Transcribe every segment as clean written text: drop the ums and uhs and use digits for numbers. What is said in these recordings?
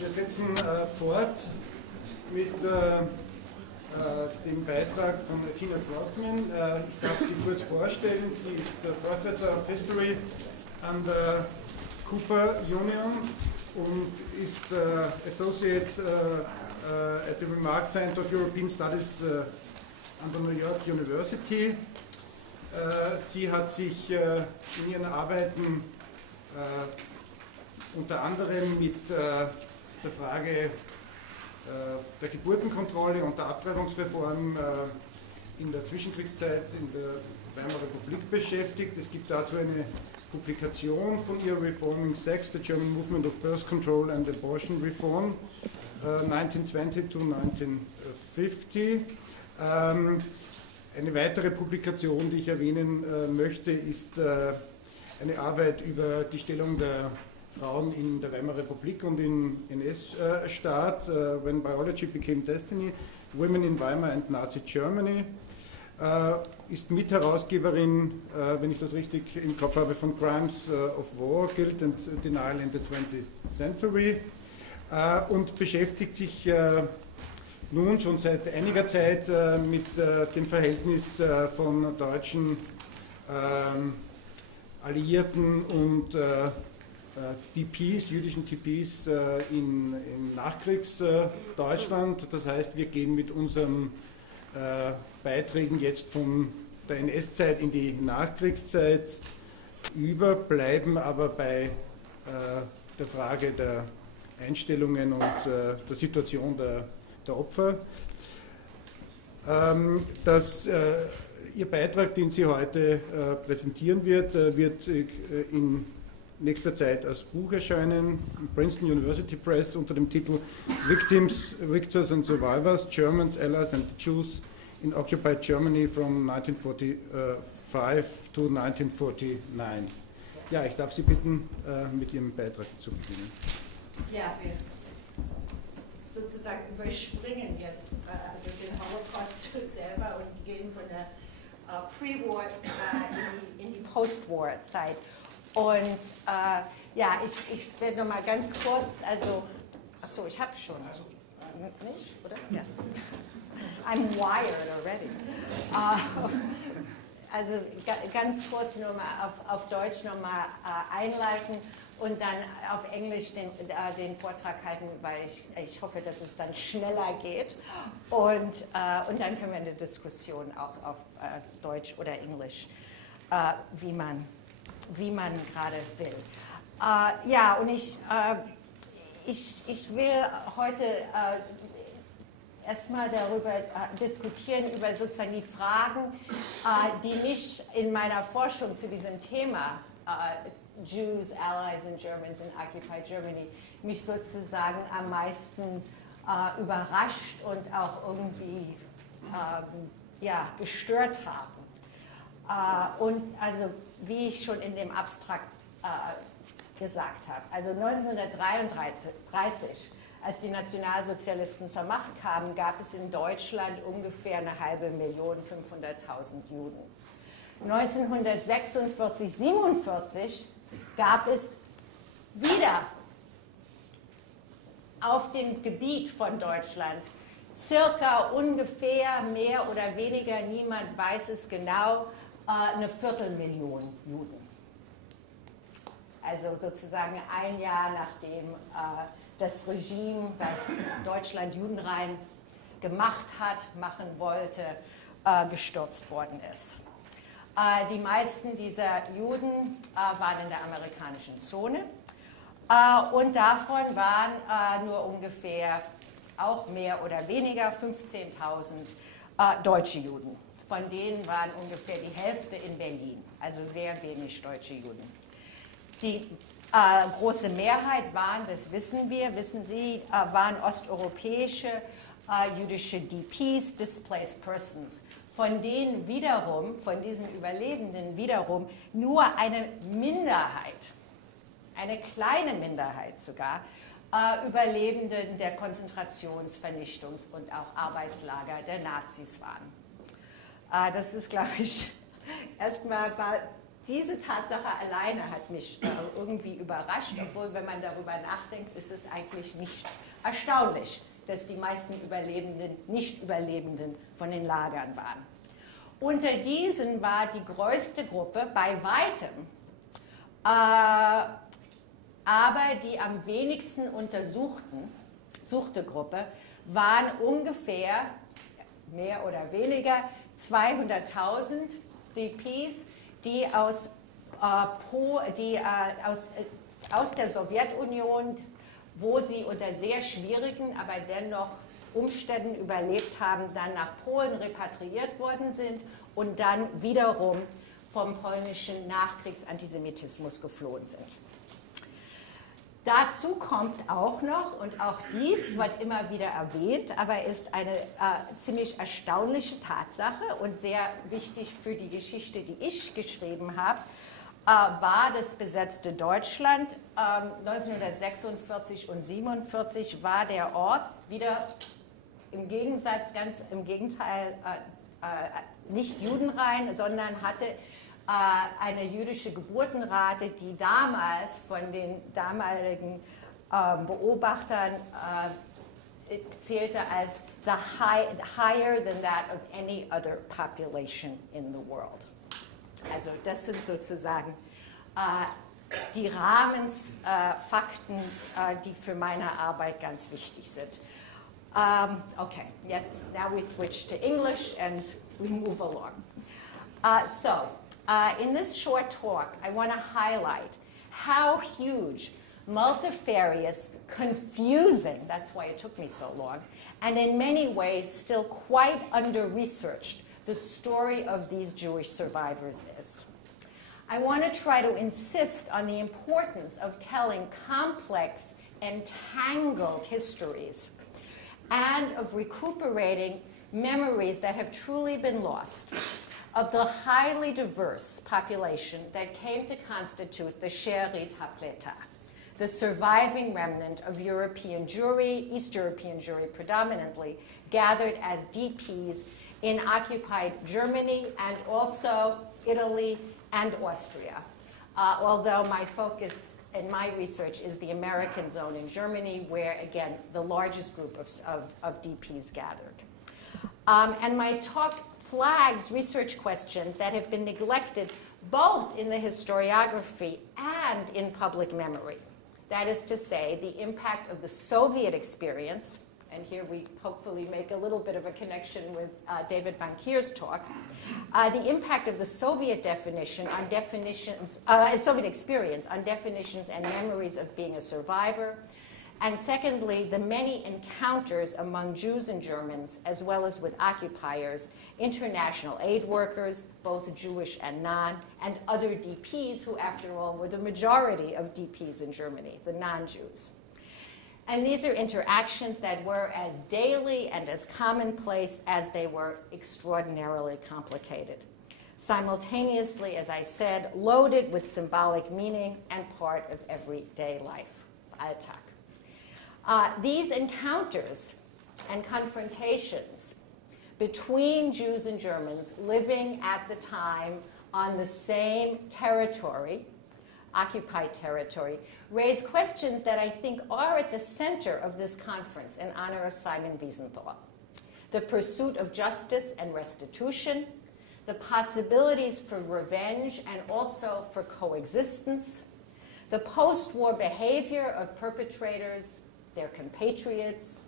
Wir setzen fort mit dem Beitrag von Grossmann. Ich darf Sie kurz vorstellen. Sie ist Professor of History an der Cooper Union und ist Associate at the Remark Center of European Studies an der New York University. Sie hat sich in ihren Arbeiten unter anderem mit der Frage der Geburtenkontrolle und der Abtreibungsreform in der Zwischenkriegszeit in der Weimarer Republik beschäftigt. Es gibt dazu eine Publikation von ihr, Reforming Sex, the German Movement of Birth Control and Abortion Reform, 1920 to 1950. Eine weitere Publikation, die ich erwähnen möchte, ist eine Arbeit über die Stellung der Frauen in der Weimarer Republik und im NS-Staat, When Biology Became Destiny, Women in Weimar and Nazi Germany, ist Mitherausgeberin, wenn ich das richtig im Kopf habe, von Crimes of War, Guilt and Denial in the 20th Century und beschäftigt sich nun schon seit einiger Zeit mit dem Verhältnis von deutschen Alliierten und TPs, jüdischen TPs in Nachkriegsdeutschland. Das heißt, wir gehen mit unseren Beiträgen jetzt von der NS-Zeit in die Nachkriegszeit über, bleiben aber bei der Frage der Einstellungen und der Situation der Opfer. Ihr Beitrag, den sie heute präsentieren wird, wird in nächster Zeit als Buch erscheinen, Princeton University Press unter dem Titel Victims, Victors and Survivors, Germans, Allies and the Jews in Occupied Germany from 1945 to 1949. Ja, ich darf Sie bitten, mit Ihrem Beitrag zu beginnen. Ja, wir sozusagen überspringen jetzt also den Holocaust selber und gehen von der Pre-War in die Post-War-Zeit. Und ja, ich werde noch mal ganz kurz, also, achso, ich habe schon, nicht, oder? Ja. I'm wired already. Also ganz kurz nur mal auf Deutsch noch mal einleiten und dann auf Englisch den Vortrag halten, weil ich hoffe, dass es dann schneller geht. Und dann können wir eine Diskussion auch auf Deutsch oder Englisch, wie man gerade will. Ja, und ich will heute erstmal darüber diskutieren, über sozusagen die Fragen, die mich in meiner Forschung zu diesem Thema Jews, Allies and Germans in Occupied Germany, mich sozusagen am meisten überrascht und auch irgendwie ja, gestört haben. Und also, wie ich schon in dem Abstrakt gesagt habe, also 1933, als die Nationalsozialisten zur Macht kamen, gab es in Deutschland ungefähr 500.000 Juden. 1946, 1947 gab es wieder auf dem Gebiet von Deutschland circa ungefähr, mehr oder weniger, niemand weiß es genau, 250.000 Juden. Also sozusagen ein Jahr nachdem das Regime, das Deutschland judenrein gemacht hat, machen wollte, gestürzt worden ist. Die meisten dieser Juden waren in der amerikanischen Zone und davon waren nur ungefähr, auch mehr oder weniger, 15.000 deutsche Juden. Von denen waren ungefähr die Hälfte in Berlin, also sehr wenig deutsche Juden. Die große Mehrheit waren, das wissen Sie, waren osteuropäische jüdische DPs, Displaced Persons, von denen wiederum, von diesen Überlebenden wiederum, nur eine Minderheit, eine kleine Minderheit sogar, Überlebenden der Konzentrations-, Vernichtungs- und auch Arbeitslager der Nazis waren. Das ist, glaube ich, erstmal diese Tatsache alleine hat mich irgendwie überrascht, obwohl, wenn man darüber nachdenkt, ist es eigentlich nicht erstaunlich, dass die meisten Überlebenden Nicht-Überlebenden von den Lagern waren. Unter diesen war die größte Gruppe bei weitem, aber die am wenigsten untersuchte Gruppe waren ungefähr, mehr oder weniger, 200.000 DPs, die aus der Sowjetunion, wo sie unter sehr schwierigen, aber dennoch Umständen überlebt haben, dann nach Polen repatriiert worden sind und dann wiederum vom polnischen Nachkriegsantisemitismus geflohen sind. Dazu kommt auch noch, und auch dies wird immer wieder erwähnt, aber ist eine ziemlich erstaunliche Tatsache und sehr wichtig für die Geschichte, die ich geschrieben habe, war das besetzte Deutschland. 1946 und 1947 war der Ort wieder im Gegensatz, ganz im Gegenteil, nicht judenrein, sondern hatte eine jüdische Geburtenrate, die damals von den damaligen Beobachtern zählte als higher than that of any other population in the world. Also das sind sozusagen die Rahmensfakten, die für meine Arbeit ganz wichtig sind. Okay, now we switch to English and we move along. In this short talk, I want to highlight how huge, multifarious, confusing, that's why it took me so long, and in many ways still quite under-researched, the story of these Jewish survivors is. I want to try to insist on the importance of telling complex, entangled histories and of recuperating memories that have truly been lost of the highly diverse population that came to constitute the Sherit HaPleta, the surviving remnant of European Jewry, East European Jewry predominantly, gathered as DPs in occupied Germany and also Italy and Austria, although my focus in my research is the American zone in Germany, where, again, the largest group of DPs gathered. And my talk flags research questions that have been neglected both in the historiography and in public memory. That is to say, the impact of the Soviet experience, and here we hopefully make a little bit of a connection with David Bankir's talk, the impact of the Soviet Soviet experience on definitions and memories of being a survivor, and secondly, the many encounters among Jews and Germans, as well as with occupiers, international aid workers, both Jewish and non, and other DPs who, after all, were the majority of DPs in Germany, the non-Jews. And these are interactions that were as daily and as commonplace as they were extraordinarily complicated. Simultaneously, as I said, loaded with symbolic meaning and part of everyday life. Alltag. These encounters and confrontations between Jews and Germans living at the time on the same territory, occupied territory, raise questions that I think are at the center of this conference in honor of Simon Wiesenthal. The pursuit of justice and restitution, the possibilities for revenge and also for coexistence, the post-war behavior of perpetrators, their compatriots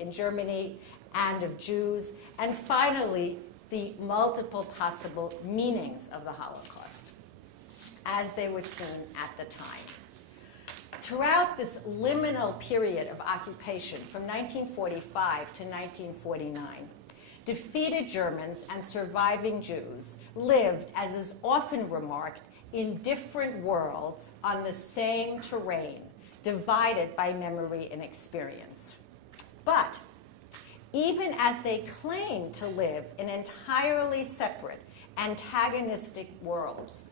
in Germany, and of Jews, and finally, the multiple possible meanings of the Holocaust as they were seen at the time. Throughout this liminal period of occupation from 1945 to 1949, defeated Germans and surviving Jews lived, as is often remarked, in different worlds on the same terrain, divided by memory and experience. But even as they claimed to live in entirely separate, antagonistic worlds,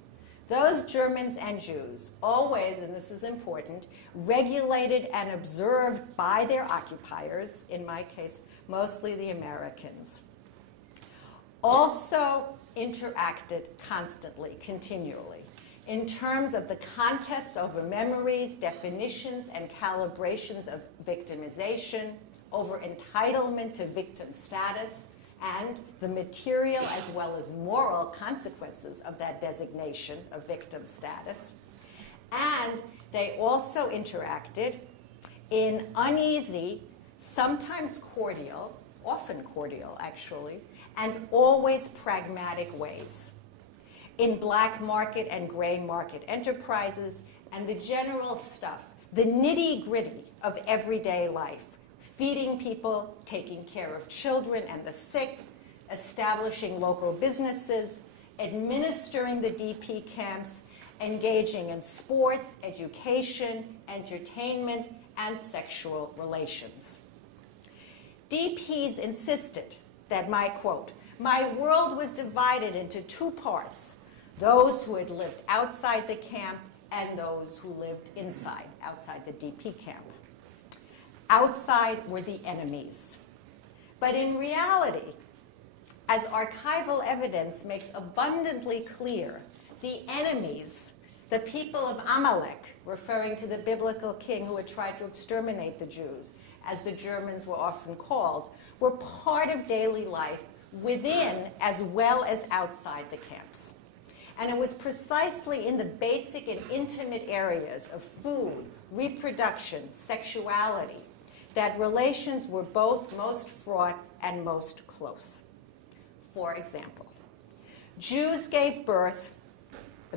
those Germans and Jews always, and this is important, regulated and observed by their occupiers, in my case, mostly the Americans, also interacted constantly, continually, in terms of the contests over memories, definitions, and calibrations of victimization, over entitlement to victim status, and the material as well as moral consequences of that designation of victim status. And they also interacted in uneasy, sometimes cordial, often cordial actually, and always pragmatic ways. In black market and gray market enterprises, and the general stuff, the nitty-gritty of everyday life, feeding people, taking care of children and the sick, establishing local businesses, administering the DP camps, engaging in sports, education, entertainment, and sexual relations. DPs insisted that, quote, my world was divided into two parts, those who had lived outside the camp and those who lived inside, outside the DP camp. Outside were the enemies. But in reality, as archival evidence makes abundantly clear, the enemies, the people of Amalek, referring to the biblical king who had tried to exterminate the Jews, as the Germans were often called, were part of daily life within as well as outside the camps. And it was precisely in the basic and intimate areas of food, reproduction, sexuality, that relations were both most fraught and most close. For example, Jews gave birth,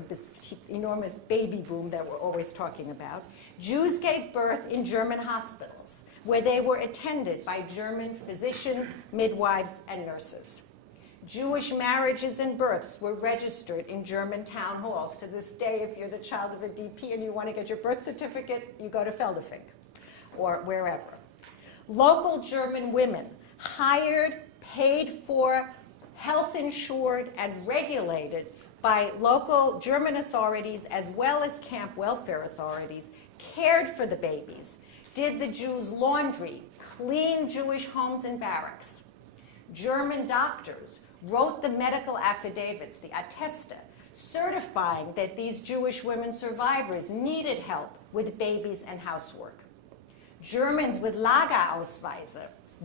this enormous baby boom that we're always talking about, Jews gave birth in German hospitals, where they were attended by German physicians, midwives, and nurses. Jewish marriages and births were registered in German town halls. To this day, if you're the child of a DP and you want to get your birth certificate, you go to Feldafing or wherever. Local German women, hired, paid for, health insured, and regulated by local German authorities as well as camp welfare authorities, cared for the babies, did the Jews' laundry, cleaned Jewish homes and barracks. German doctors wrote the medical affidavits, the Atteste, certifying that these Jewish women survivors needed help with babies and housework. Germans with Lagerausweise,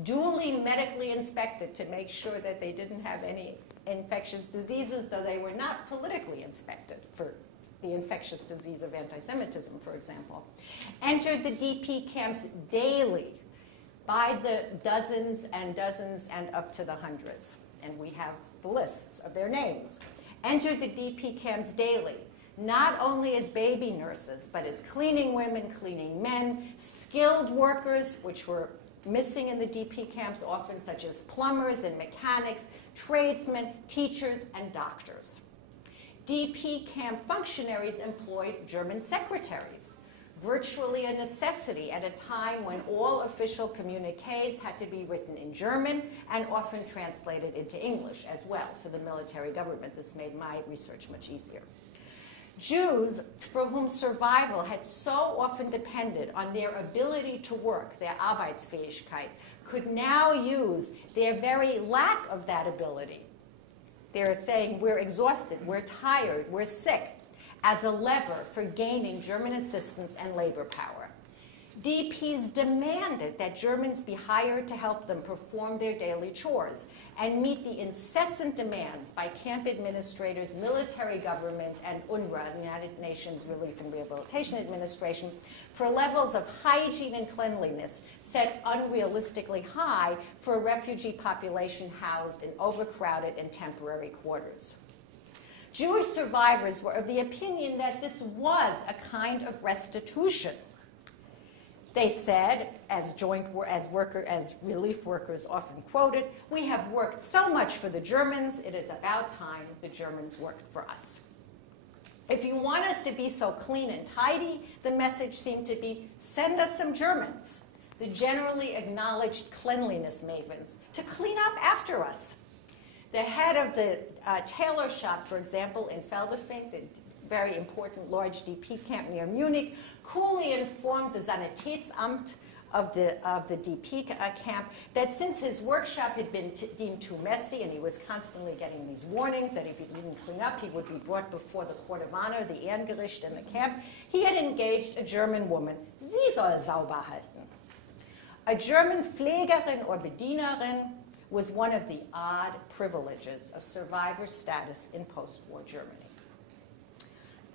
duly medically inspected to make sure that they didn't have any infectious diseases, though they were not politically inspected for the infectious disease of anti-Semitism, for example, entered the DP camps daily by the dozens and dozens and up to the hundreds. And we have the lists of their names. Entered the DP camps daily, not only as baby nurses, but as cleaning women, cleaning men, skilled workers, which were missing in the DP camps often, such as plumbers and mechanics, tradesmen, teachers, and doctors. DP camp functionaries employed German secretaries, virtually a necessity at a time when all official communiques had to be written in German and often translated into English as well for the military government. This made my research much easier. Jews, for whom survival had so often depended on their ability to work, their Arbeitsfähigkeit, could now use their very lack of that ability. They're saying, we're exhausted, we're tired, we're sick, as a lever for gaining German assistance and labor power. DPs demanded that Germans be hired to help them perform their daily chores and meet the incessant demands by camp administrators, military government, and UNRWA, the United Nations Relief and Rehabilitation Administration, for levels of hygiene and cleanliness set unrealistically high for a refugee population housed in overcrowded and temporary quarters. Jewish survivors were of the opinion that this was a kind of restitution. They said, as relief workers often quoted, we have worked so much for the Germans, it is about time the Germans worked for us. If you want us to be so clean and tidy, the message seemed to be, send us some Germans, the generally acknowledged cleanliness mavens, to clean up after us. The head of the tailor shop, for example, in Feldafing, the very important large DP camp near Munich, coolly informed the Sanitätsamt of the DP camp, that since his workshop had been deemed too messy and he was constantly getting these warnings that if he didn't clean up, he would be brought before the court of honor, the Ehrengericht in the camp, he had engaged a German woman. Sie soll sauber halten. A German Pflegerin or Bedienerin was one of the odd privileges of survivor status in post-war Germany.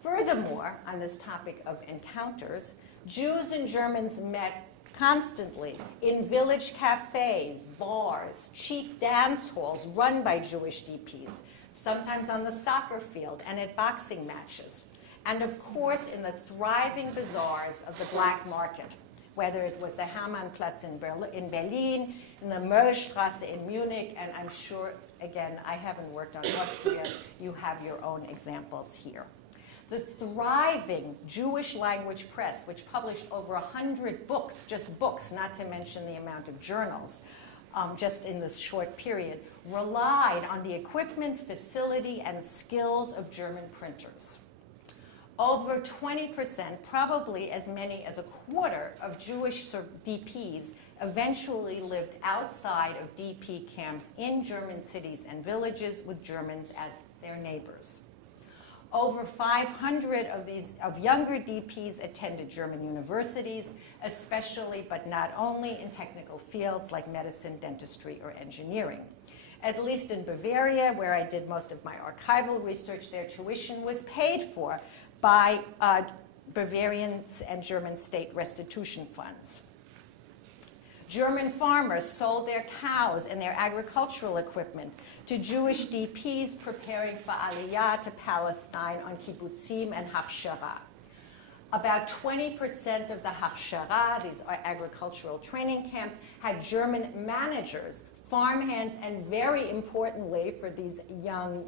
Furthermore, on this topic of encounters, Jews and Germans met constantly in village cafes, bars, cheap dance halls run by Jewish DPs, sometimes on the soccer field and at boxing matches, and of course in the thriving bazaars of the black market, whether it was the Hermannplatz in Berlin, in the Möllstrasse in Munich, and I'm sure, again, I haven't worked on Austria, you have your own examples here. The thriving Jewish language press, which published over 100 books, just books, not to mention the amount of journals, just in this short period, relied on the equipment, facility, and skills of German printers. Over 20%, probably as many as a quarter of Jewish DPs eventually lived outside of DP camps in German cities and villages with Germans as their neighbors. Over 500 of younger DPs attended German universities, especially but not only in technical fields like medicine, dentistry, or engineering. At least in Bavaria, where I did most of my archival research, their tuition was paid for by Bavarian and German state restitution funds. German farmers sold their cows and their agricultural equipment to Jewish DPs preparing for Aliyah to Palestine on kibbutzim and hachshara. About 20% of the hachshara, these agricultural training camps, had German managers, farmhands, and very importantly for these young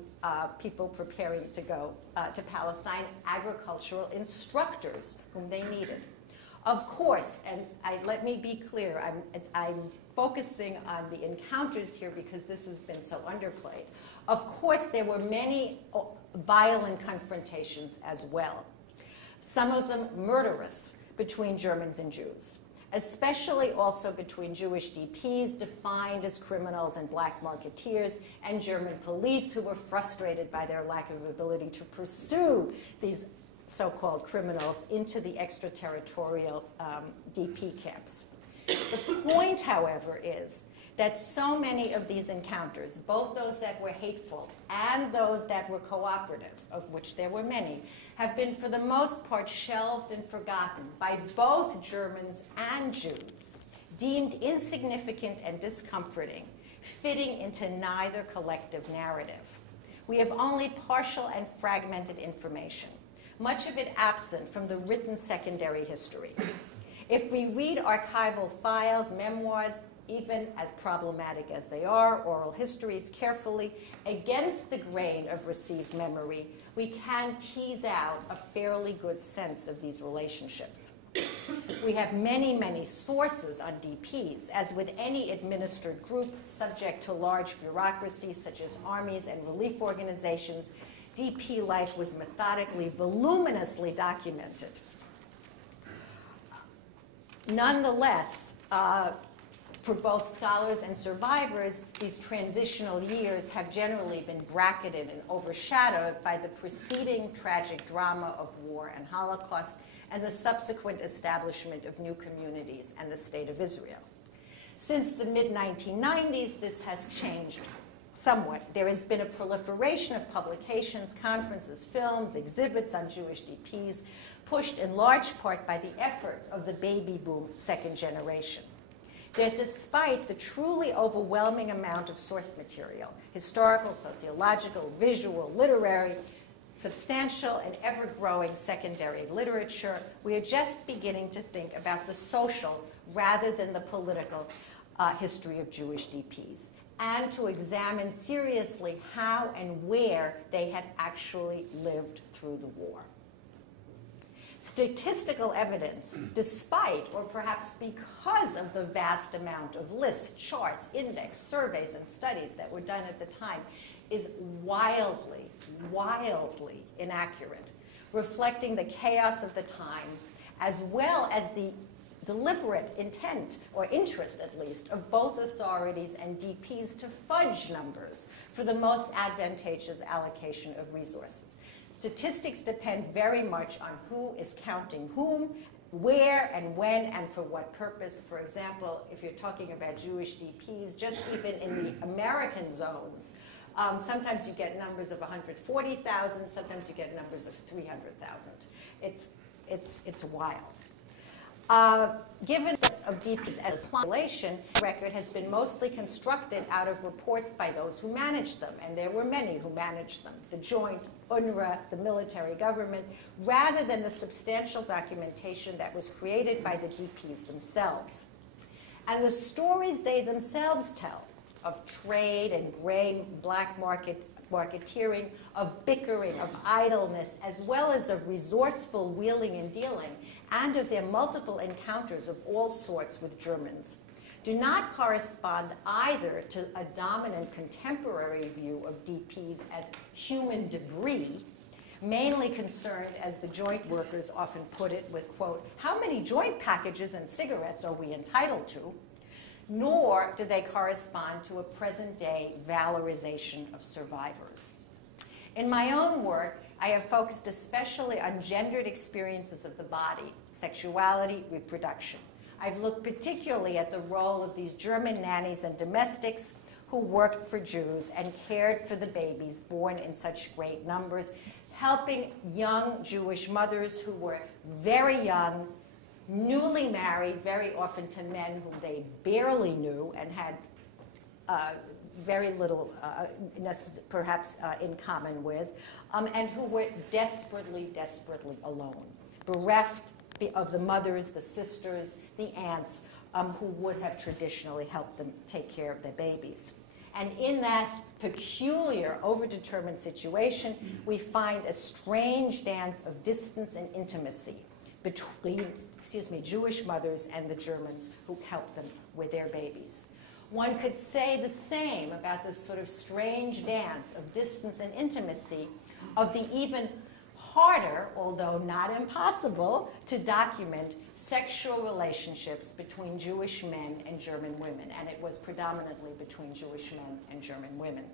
people preparing to go to Palestine, agricultural instructors whom they needed. Of course, and let me be clear, I'm focusing on the encounters here because this has been so underplayed. Of course, there were many violent confrontations as well, some of them murderous between Germans and Jews, especially also between Jewish DPs defined as criminals and black marketeers and German police who were frustrated by their lack of ability to pursue these so-called criminals into the extraterritorial DP camps. The point, however, is that so many of these encounters, both those that were hateful and those that were cooperative, of which there were many, have been for the most part shelved and forgotten by both Germans and Jews, deemed insignificant and discomforting, fitting into neither collective narrative. We have only partial and fragmented information, much of it absent from the written secondary history. If we read archival files, memoirs, even as problematic as they are, oral histories carefully, against the grain of received memory, we can tease out a fairly good sense of these relationships. We have many, many sources on DPs, as with any administered group subject to large bureaucracies such as armies and relief organizations. DP life was methodically, voluminously documented. Nonetheless, for both scholars and survivors, these transitional years have generally been bracketed and overshadowed by the preceding tragic drama of war and Holocaust and the subsequent establishment of new communities and the State of Israel. Since the mid-1990s, this has changed somewhat. There has been a proliferation of publications, conferences, films, exhibits on Jewish DPs, pushed in large part by the efforts of the baby boom second generation. That despite the truly overwhelming amount of source material, historical, sociological, visual, literary, substantial and ever-growing secondary literature, we are just beginning to think about the social rather than the political history of Jewish DPs, and to examine seriously how and where they had actually lived through the war. Statistical evidence, despite or perhaps because of the vast amount of lists, charts, index, surveys, and studies that were done at the time, is wildly, wildly inaccurate, reflecting the chaos of the time, as well as the deliberate intent, or interest at least, of both authorities and DPs to fudge numbers for the most advantageous allocation of resources. Statistics depend very much on who is counting whom, where and when and for what purpose. For example, if you're talking about Jewish DPs, just even in the American zones, sometimes you get numbers of 140,000, sometimes you get numbers of 300,000. It's wild. Given of DPs as a population, the record has been mostly constructed out of reports by those who managed them, and there were many who managed them, the Joint, UNRWA, the military government, rather than the substantial documentation that was created by the DPs themselves. And the stories they themselves tell of trade and gray black marketeering, of bickering, of idleness, as well as of resourceful wheeling and dealing, and of their multiple encounters of all sorts with Germans, do not correspond either to a dominant contemporary view of DPs as human debris, mainly concerned, as the joint workers often put it, with, quote, how many joint packages and cigarettes are we entitled to? Nor do they correspond to a present-day valorization of survivors. In my own work, I have focused especially on gendered experiences of the body, sexuality, reproduction. I've looked particularly at the role of these German nannies and domestics who worked for Jews and cared for the babies born in such great numbers, helping young Jewish mothers who were very young, newly married, very often to men whom they barely knew and had very little, perhaps, in common with, and who were desperately, desperately alone, bereft of the mothers, the sisters, the aunts, who would have traditionally helped them take care of their babies. And in that peculiar, overdetermined situation, we find a strange dance of distance and intimacy between, Jewish mothers and the Germans who helped them with their babies. One could say the same about this sort of strange dance of distance and intimacy of the even harder, although not impossible, to document sexual relationships between Jewish men and German women, and it was predominantly between Jewish men and German women.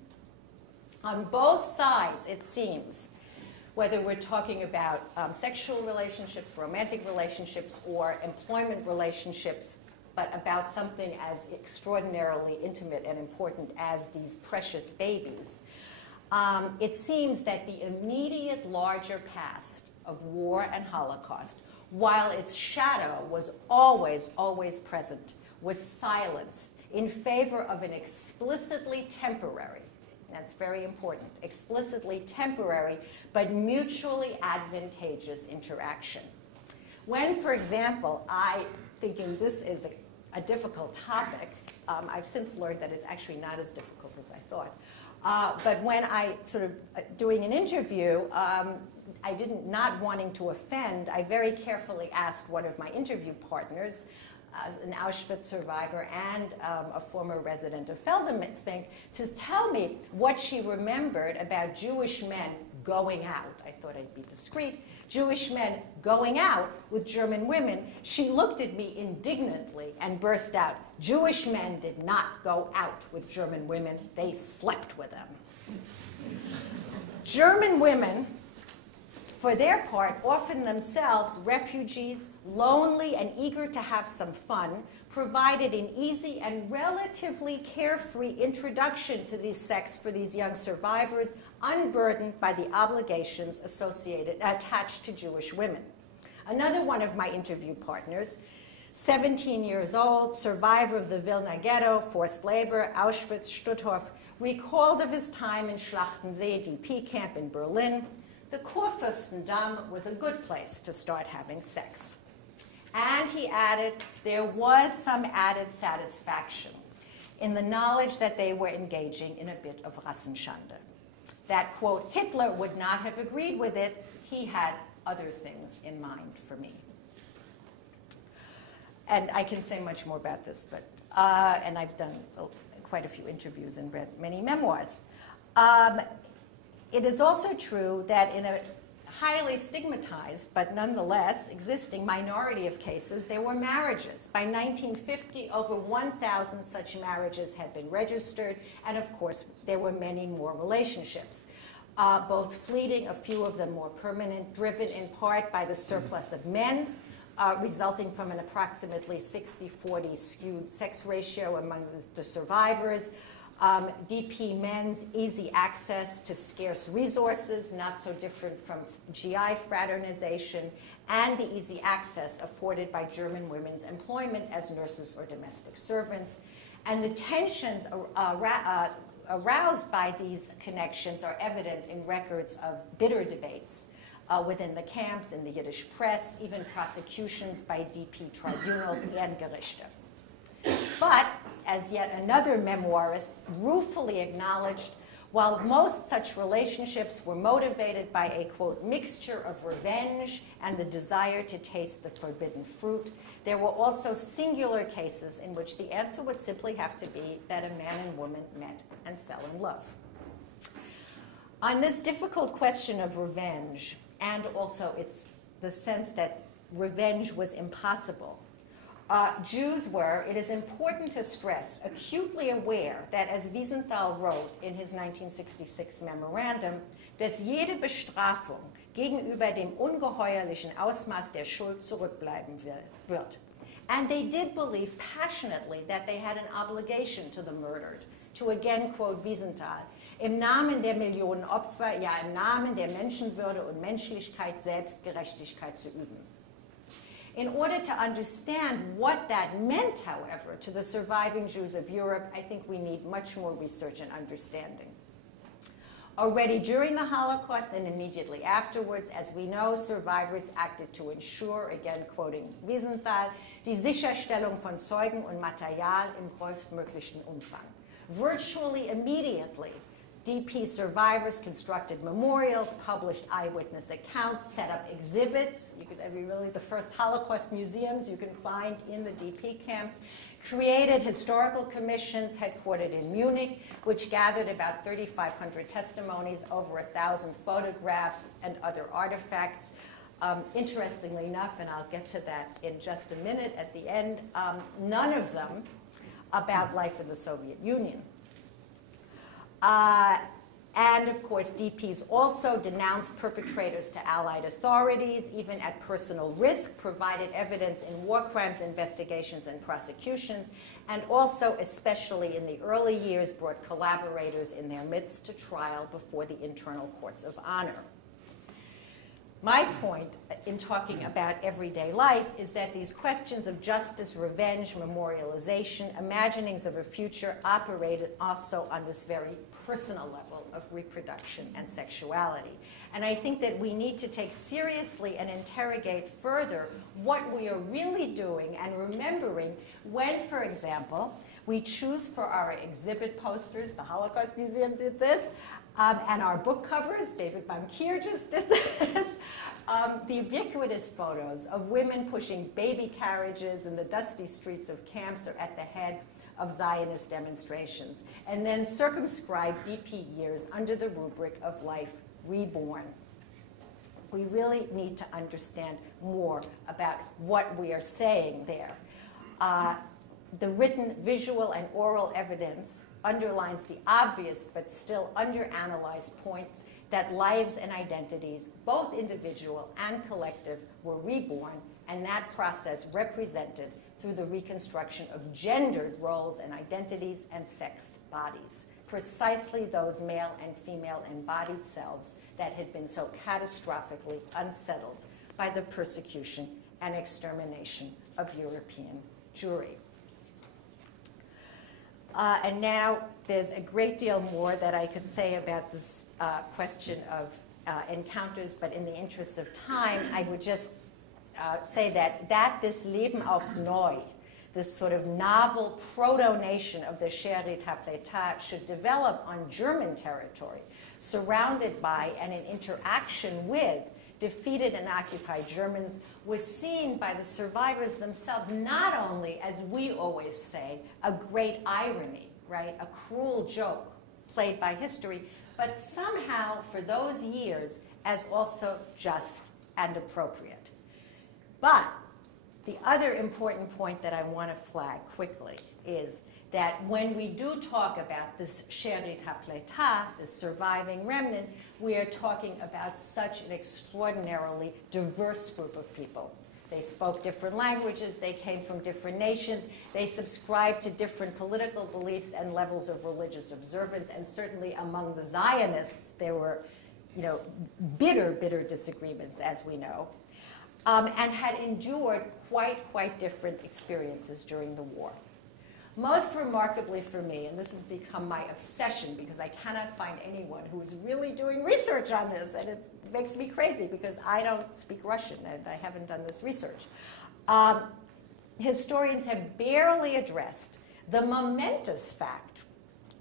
On both sides, it seems, whether we're talking about sexual relationships, romantic relationships, or employment relationships, but about something as extraordinarily intimate and important as these precious babies, it seems that the immediate larger past of war and Holocaust, while its shadow was always, always present, was silenced in favor of an explicitly temporary, that's very important, explicitly temporary but mutually advantageous interaction. When, for example, thinking this is a difficult topic, I've since learned that it's actually not as difficult as I thought. But when I doing an interview, not wanting to offend, I very carefully asked one of my interview partners, an Auschwitz survivor and a former resident of Feldfink, to tell me what she remembered about Jewish men going out. I thought I'd be discreet. Jewish men going out with German women. She looked at me indignantly and burst out, Jewish men did not go out with German women, they slept with them. German women, for their part, often themselves refugees, lonely and eager to have some fun, provided an easy and relatively carefree introduction to these sex for these young survivors, unburdened by the obligations attached to Jewish women. Another one of my interview partners, 17 years old, survivor of the Vilna Ghetto, forced labor, Auschwitz, Stutthof, recalled of his time in Schlachtensee DP camp in Berlin. The Kurfürstendamm was a good place to start having sex. And he added, there was some added satisfaction in the knowledge that they were engaging in a bit of Rassenschande. That, quote, Hitler would not have agreed with it. He had other things in mind for me. And I can say much more about this, but, and I've done quite a few interviews and read many memoirs. It is also true that in a highly stigmatized, but nonetheless existing minority of cases, there were marriages. By 1950, over 1,000 such marriages had been registered, and of course, there were many more relationships. Both fleeting, a few of them more permanent, driven in part by the surplus of men, resulting from an approximately 60-40 skewed sex ratio among the survivors. DP men's easy access to scarce resources, not so different from GI fraternization, and the easy access afforded by German women's employment as nurses or domestic servants. And the tensions aroused by these connections are evident in records of bitter debates within the camps, in the Yiddish press, even prosecutions by DP tribunals and Gerichte. But, as yet another memoirist ruefully acknowledged, while most such relationships were motivated by a, quote, mixture of revenge and the desire to taste the forbidden fruit, there were also singular cases in which the answer would simply have to be that a man and woman met and fell in love. On this difficult question of revenge, and also the sense that revenge was impossible, Jews were, it is important to stress, acutely aware that, as Wiesenthal wrote in his 1966 memorandum, dass jede Bestrafung gegenüber dem ungeheuerlichen Ausmaß der Schuld zurückbleiben wird. And they did believe passionately that they had an obligation to the murdered, to again quote Wiesenthal, im Namen der Millionen Opfer, ja im Namen der Menschenwürde und Menschlichkeit selbst Gerechtigkeit zu üben. In order to understand what that meant, however, to the surviving Jews of Europe, I think we need much more research and understanding. Already during the Holocaust and immediately afterwards, as we know, survivors acted to ensure, again quoting Wiesenthal, die Sicherstellung von Zeugen und Material im größtmöglichen Umfang. Virtually immediately, DP survivors constructed memorials, published eyewitness accounts, set up exhibits. You could be really the first Holocaust museums you can find in the DP camps, created historical commissions headquartered in Munich, which gathered about 3,500 testimonies, over 1,000 photographs, and other artifacts. Interestingly enough, and I'll get to that in just a minute at the end, none of them about life in the Soviet Union. And of course, DPs also denounced perpetrators to Allied authorities, even at personal risk, provided evidence in war crimes investigations and prosecutions, and also, especially in the early years, brought collaborators in their midst to trial before the internal courts of honor. My point in talking about everyday life is that these questions of justice, revenge, memorialization, imaginings of a future operated also on this very personal level of reproduction and sexuality. And I think that we need to take seriously and interrogate further what we are really doing and remembering when, for example, we choose for our exhibit posters, the Holocaust Museum did this, and our book covers, David Bankier just did this, the ubiquitous photos of women pushing baby carriages in the dusty streets of camps or at the head of Zionist demonstrations, and then circumscribe DP years under the rubric of life reborn. We really need to understand more about what we are saying there. The written, visual, and oral evidence underlines the obvious but still underanalyzed point that lives and identities, both individual and collective, were reborn, and that process represented through the reconstruction of gendered roles and identities and sexed bodies, precisely those male and female embodied selves that had been so catastrophically unsettled by the persecution and extermination of European Jewry. And now there's a great deal more that I could say about this question of encounters, but in the interest of time, I would just say that this Leben aufs Neu, this sort of novel proto-nation of the Sherit HaPleta, should develop on German territory, surrounded by and in interaction with defeated and occupied Germans, was seen by the survivors themselves not only, as we always say, a great irony, right, a cruel joke played by history, but somehow for those years as also just and appropriate. But the other important point that I want to flag quickly is that when we do talk about this Sherit HaPleta, this surviving remnant, we are talking about such an extraordinarily diverse group of people. They spoke different languages, they came from different nations, they subscribed to different political beliefs and levels of religious observance, and certainly among the Zionists there were, bitter disagreements, as we know, and had endured quite different experiences during the war. Most remarkably for me, and this has become my obsession because I cannot find anyone who is really doing research on this, and it makes me crazy because I don't speak Russian and I haven't done this research. Historians have barely addressed the momentous fact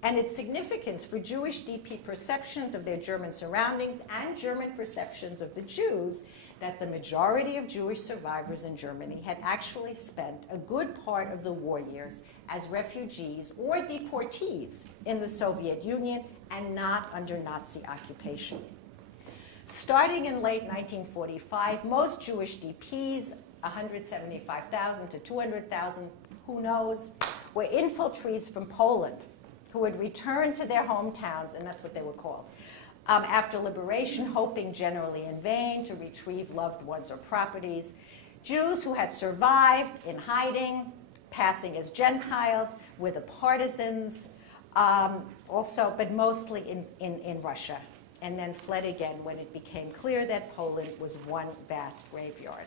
and its significance for Jewish DP perceptions of their German surroundings and German perceptions of the Jews, that the majority of Jewish survivors in Germany had actually spent a good part of the war years as refugees or deportees in the Soviet Union and not under Nazi occupation. Starting in late 1945, most Jewish DPs, 175,000 to 200,000, who knows, were infiltrees from Poland who had returned to their hometowns, and that's what they were called, after liberation, hoping generally in vain to retrieve loved ones or properties. Jews who had survived in hiding, passing as Gentiles, were the partisans, also, but mostly in Russia, and then fled again when it became clear that Poland was one vast graveyard.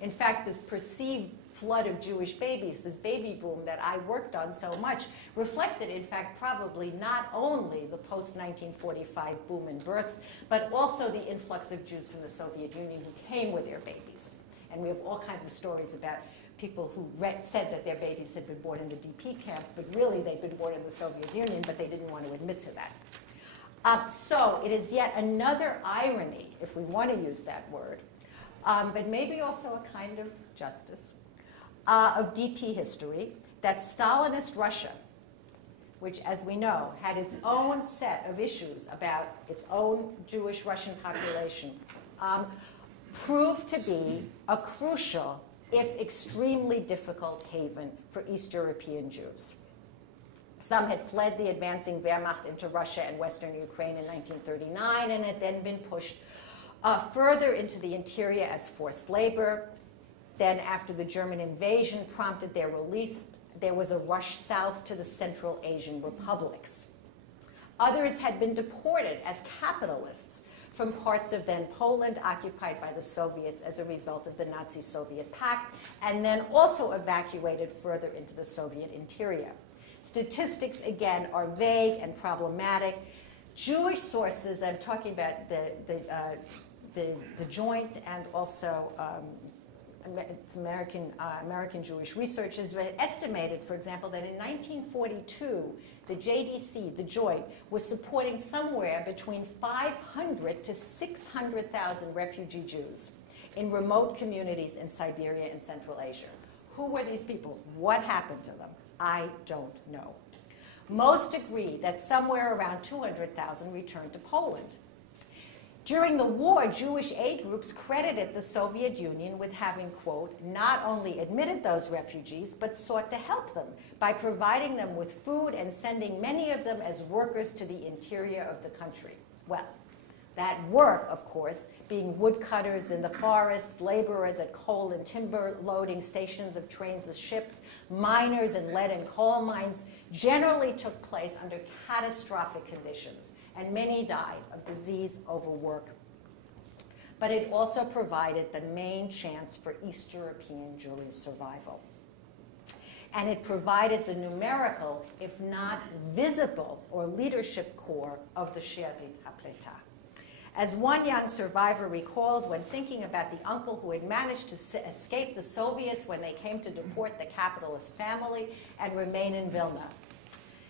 In fact, this perceived flood of Jewish babies, this baby boom that I worked on so much, reflected, in fact, probably not only the post-1945 boom in births, but also the influx of Jews from the Soviet Union who came with their babies. And we have all kinds of stories about people who said that their babies had been born into DP camps, but really they'd been born in the Soviet Union, but they didn't want to admit to that. So it is yet another irony, if we want to use that word, but maybe also a kind of justice, of DP history, that Stalinist Russia, which, as we know, had its own set of issues about its own Jewish Russian population, proved to be a crucial, if extremely difficult, haven for East European Jews. Some had fled the advancing Wehrmacht into Russia and Western Ukraine in 1939 and had then been pushed further into the interior as forced labor. Then, after the German invasion prompted their release, there was a rush south to the Central Asian republics. Others had been deported as capitalists from parts of then Poland occupied by the Soviets as a result of the Nazi-Soviet pact, and then also evacuated further into the Soviet interior. Statistics, again, are vague and problematic. Jewish sources, I'm talking about the joint and also it's American Jewish Research, has estimated, for example, that in 1942, the JDC, the Joint, was supporting somewhere between 500 to 600,000 refugee Jews in remote communities in Siberia and Central Asia. Who were these people? What happened to them? I don't know. Most agree that somewhere around 200,000 returned to Poland. During the war, Jewish aid groups credited the Soviet Union with having, quote, not only admitted those refugees, but sought to help them by providing them with food and sending many of them as workers to the interior of the country. Well, that work, of course, being woodcutters in the forests, laborers at coal and timber loading stations of trains and ships, miners in lead and coal mines, generally took place under catastrophic conditions, and many died of disease, overwork. But it also provided the main chance for East European Jewish survival. And it provided the numerical, if not visible, or leadership core of the Sherit HaPleta. As one young survivor recalled when thinking about the uncle who had managed to escape the Soviets when they came to deport the capitalist family and remain in Vilna,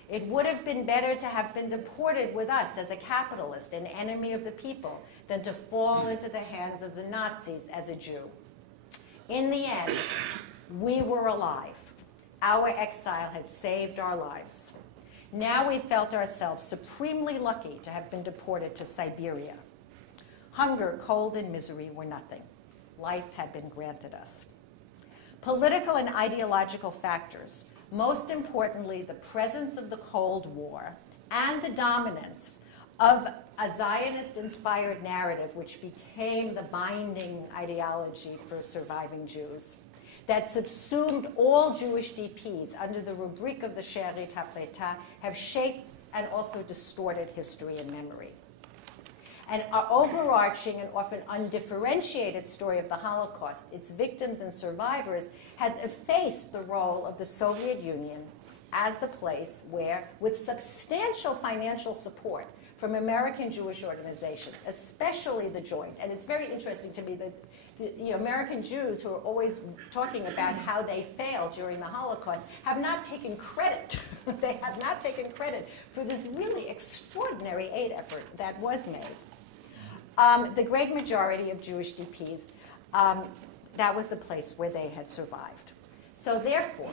it would have been better to have been deported with us as a capitalist, an enemy of the people, than to fall into the hands of the Nazis as a Jew. In the end, we were alive. Our exile had saved our lives. Now we felt ourselves supremely lucky to have been deported to Siberia. Hunger, cold, and misery were nothing. Life had been granted us. Political and ideological factors, most importantly the presence of the Cold War and the dominance of a Zionist-inspired narrative which became the binding ideology for surviving Jews, that subsumed all Jewish DPs under the rubric of the She'erit HaPleta, have shaped and also distorted history and memory. And our overarching and often undifferentiated story of the Holocaust, its victims and survivors, has effaced the role of the Soviet Union as the place where, with substantial financial support from American Jewish organizations, especially the Joint, and it's very interesting to me that the American Jews, who are always talking about how they failed during the Holocaust, have not taken credit. They have not taken credit for this really extraordinary aid effort that was made. The great majority of Jewish DPs, that was the place where they had survived. So therefore,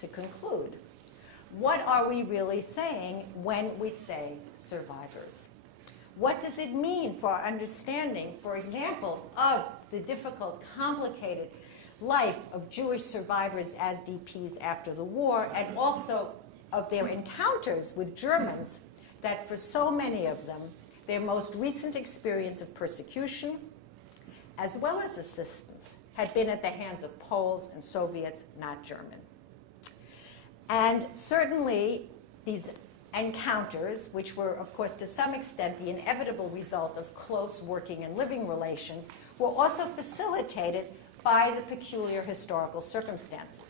to conclude, what are we really saying when we say survivors? What does it mean for our understanding, for example, of the difficult, complicated life of Jewish survivors as DPs after the war, and also of their encounters with Germans, that for so many of them, their most recent experience of persecution, as well as assistance, had been at the hands of Poles and Soviets, not German. And certainly, these encounters, which were, of course, to some extent the inevitable result of close working and living relations, were also facilitated by the peculiar historical circumstances.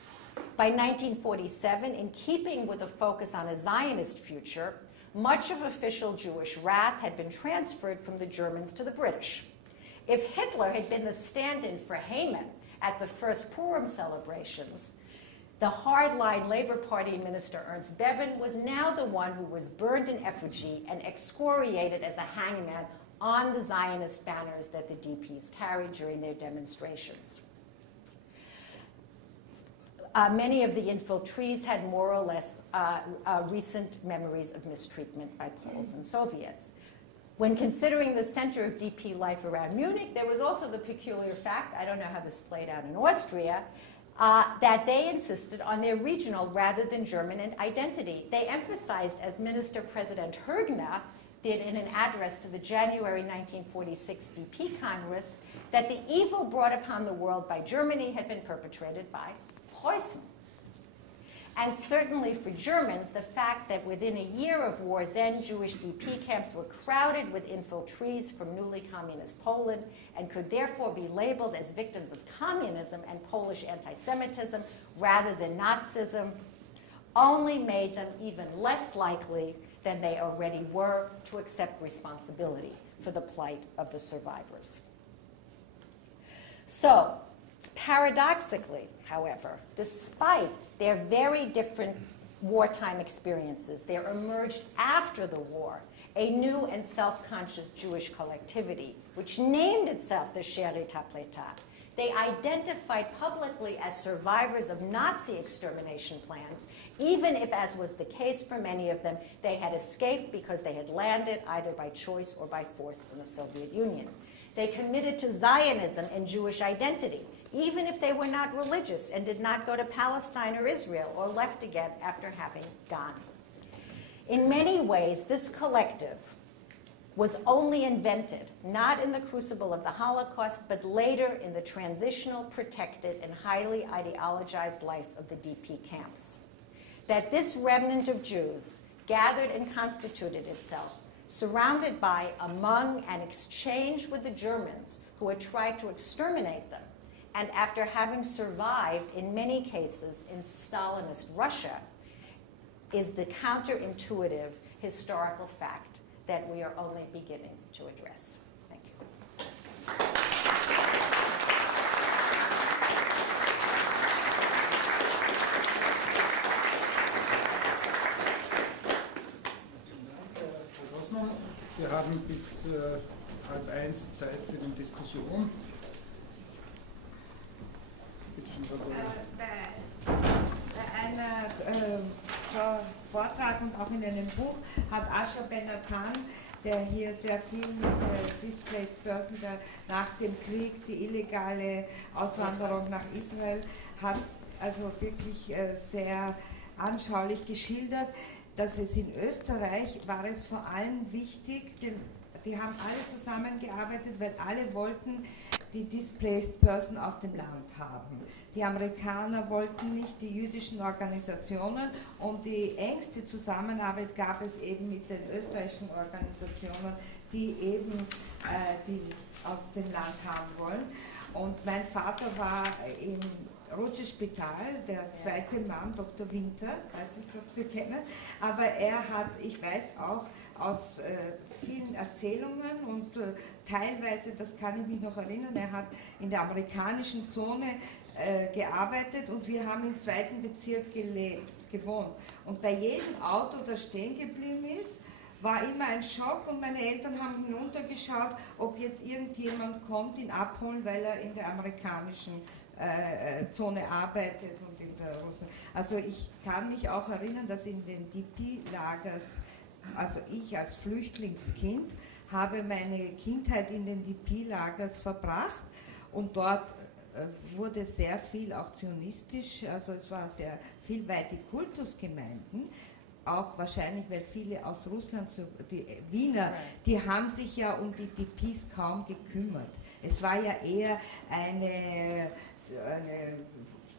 By 1947, in keeping with a focus on a Zionist future, much of official Jewish wrath had been transferred from the Germans to the British. If Hitler had been the stand-in for Haman at the first Purim celebrations, the hardline Labor Party minister Ernst Bevin was now the one who was burned in effigy and excoriated as a hangman on the Zionist banners that the DPs carried during their demonstrations. Many of the infiltrees had more or less recent memories of mistreatment by Poles and Soviets. When considering the center of DP life around Munich, there was also the peculiar fact, I don't know how this played out in Austria, that they insisted on their regional rather than German identity. They emphasized, as Minister President Hergner did in an address to the January 1946 DP Congress, that the evil brought upon the world by Germany had been perpetrated by Preußen. And certainly for Germans, the fact that within a year of war's end, Jewish DP camps were crowded with infiltrees from newly communist Poland and could therefore be labeled as victims of communism and Polish anti-Semitism rather than Nazism, only made them even less likely than they already were to accept responsibility for the plight of the survivors. So, paradoxically, however, despite their very different wartime experiences, there emerged after the war a new and self-conscious Jewish collectivity, which named itself the She'erit HaPleta. They identified publicly as survivors of Nazi extermination plans, even if, as was the case for many of them, they had escaped because they had landed either by choice or by force in the Soviet Union. They committed to Zionism and Jewish identity, even if they were not religious and did not go to Palestine or Israel or left again after having gone. In many ways, this collective was only invented, not in the crucible of the Holocaust, but later in the transitional, protected, and highly ideologized life of the DP camps. That this remnant of Jews gathered and constituted itself, surrounded by, among, and exchanged with the Germans who had tried to exterminate them, and after having survived, in many cases, in Stalinist Russia, is the counterintuitive historical fact that we are only beginning to address. Thank you. Frau Grossmann, wir haben bis 12:30 Zeit für die Diskussion. Bitte schön, Frau Grossmann. Eine Vortrag und auch in einem Buch hat Asha Ben-Atan, der hier sehr viel mit Displaced Person, der nach dem Krieg die illegale Auswanderung nach Israel hat, also wirklich sehr anschaulich geschildert, dass es in Österreich war es vor allem wichtig, denn die haben alle zusammengearbeitet, weil alle wollten die Displaced Person aus dem Land haben. Die Amerikaner wollten nicht, die jüdischen Organisationen, und die engste Zusammenarbeit gab es eben mit den österreichischen Organisationen, die eben die aus dem Land haben wollen. Und mein Vater war im Rotsche-Spital, der zweite Mann, Dr. Winter, weiß nicht, ob Sie kennen, aber er hat, ich weiß auch aus vielen Erzählungen und teilweise, das kann ich mich noch erinnern, er hat in der amerikanischen Zone gearbeitet und wir haben im 2. Bezirk gewohnt. Und bei jedem Auto, das stehen geblieben ist, war immer ein Schock und meine Eltern haben hinuntergeschaut, ob jetzt irgendjemand kommt, ihn abholen, weil er in der amerikanischen Zone arbeitet und in der Russland. Also ich kann mich auch erinnern, dass in den DP-Lagers, also ich als Flüchtlingskind, habe meine Kindheit in den DP-Lagers verbracht und dort wurde sehr viel auch zionistisch, also es war sehr viel weit die Kultusgemeinden, auch wahrscheinlich, weil viele aus Russland, die Wiener, die haben sich ja um die DPs kaum gekümmert. Es war ja eher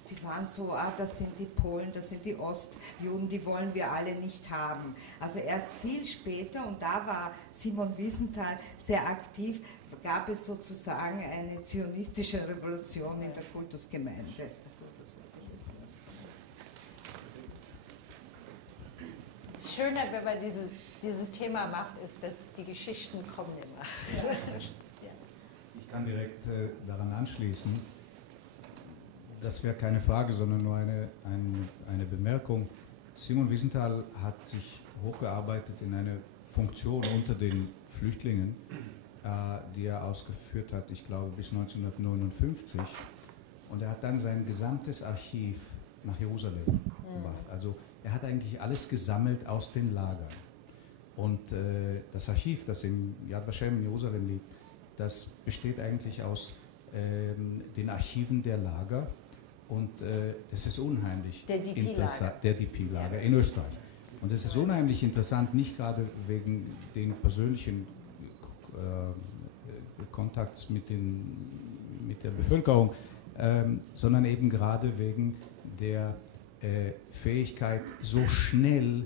die waren so, das sind die Polen, das sind die Ostjuden, die wollen wir alle nicht haben. Also erst viel später, und da war Simon Wiesenthal sehr aktiv, gab es sozusagen eine zionistische Revolution in der Kultusgemeinde. Also das wollte ich jetzt sagen. Das Schöne, wenn man dieses Thema macht, ist, dass die Geschichten kommen immer. Ja. Ich kann direkt daran anschließen. Das wäre keine Frage, sondern nur eine Bemerkung. Simon Wiesenthal hat sich hochgearbeitet in eine Funktion unter den Flüchtlingen, die er ausgeführt hat, ich glaube, bis 1959. Und er hat dann sein gesamtes Archiv nach Jerusalem gebracht. Also er hat eigentlich alles gesammelt aus den Lagern. Und das Archiv, das im Yad Vashem in Jerusalem liegt, das besteht eigentlich aus den Archiven der Lager. Und es ist unheimlich interessant, der DP-Lager in Österreich. Und es ist unheimlich interessant, nicht gerade wegen den persönlichen Kontakts mit der Bevölkerung, sondern eben gerade wegen der Fähigkeit, so schnell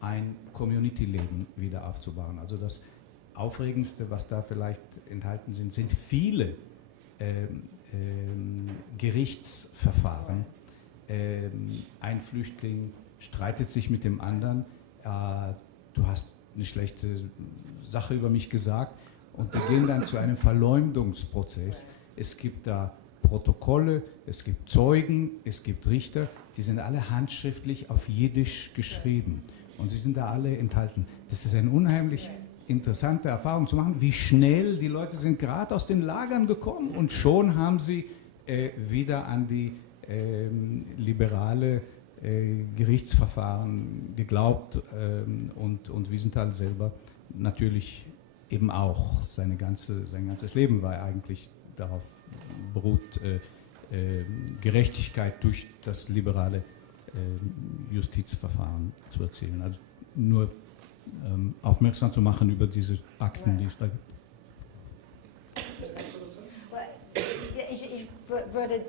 ein Community-Leben wieder aufzubauen. Also das Aufregendste, was da vielleicht enthalten sind viele Gerichtsverfahren. Ein Flüchtling streitet sich mit dem anderen, du hast eine schlechte Sache über mich gesagt, und die gehen dann zu einem Verleumdungsprozess. Es gibt da Protokolle, es gibt Zeugen, es gibt Richter, die sind alle handschriftlich auf Jiddisch geschrieben und sie sind da alle enthalten. Das ist eine unheimlich interessante Erfahrung zu machen, wie schnell die Leute sind gerade aus den Lagern gekommen und schon haben sie wieder an die liberale Gerichtsverfahren geglaubt und Wiesenthal selber natürlich eben auch. Sein ganzes Leben war eigentlich darauf beruht, Gerechtigkeit durch das liberale Justizverfahren zu erzielen. Also nur aufmerksam zu machen über diese Akten, die es da gibt. Ich würde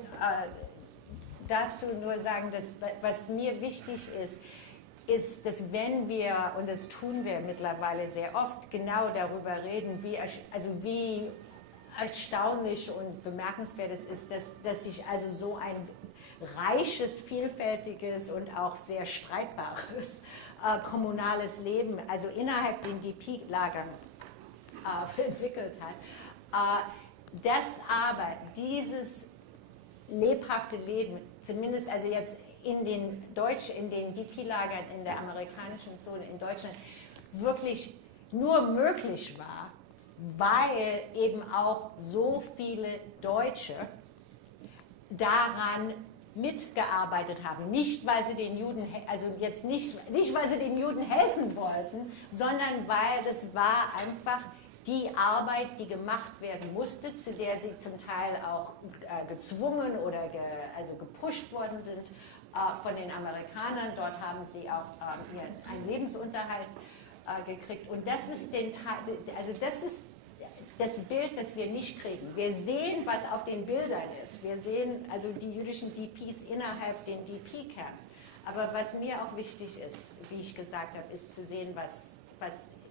dazu nur sagen, dass was mir wichtig ist, dass wenn wir, und das tun wir mittlerweile sehr oft, genau darüber reden, wie erstaunlich und bemerkenswert es ist, dass sich also so ein reiches, vielfältiges und auch sehr streitbares kommunales Leben, also innerhalb den DP-Lagern entwickelt hat. Das aber, dieses lebhafte Leben, zumindest also jetzt in den DP-Lagern in der amerikanischen Zone in Deutschland, wirklich nur möglich war, weil eben auch so viele Deutsche daran mitgearbeitet haben, nicht weil sie den Juden, also jetzt nicht weil sie den Juden helfen wollten, sondern weil das war einfach die Arbeit, die gemacht werden musste, zu der sie zum Teil auch gezwungen oder also gepusht worden sind von den Amerikanern. Dort haben sie auch einen Lebensunterhalt gekriegt. Und das ist also das ist das Bild, das wir nicht kriegen. Wir sehen, was auf den Bildern ist. Wir sehen also die jüdischen DPs innerhalb den DP-Camps. Aber was mir auch wichtig ist, wie ich gesagt habe, ist zu sehen, was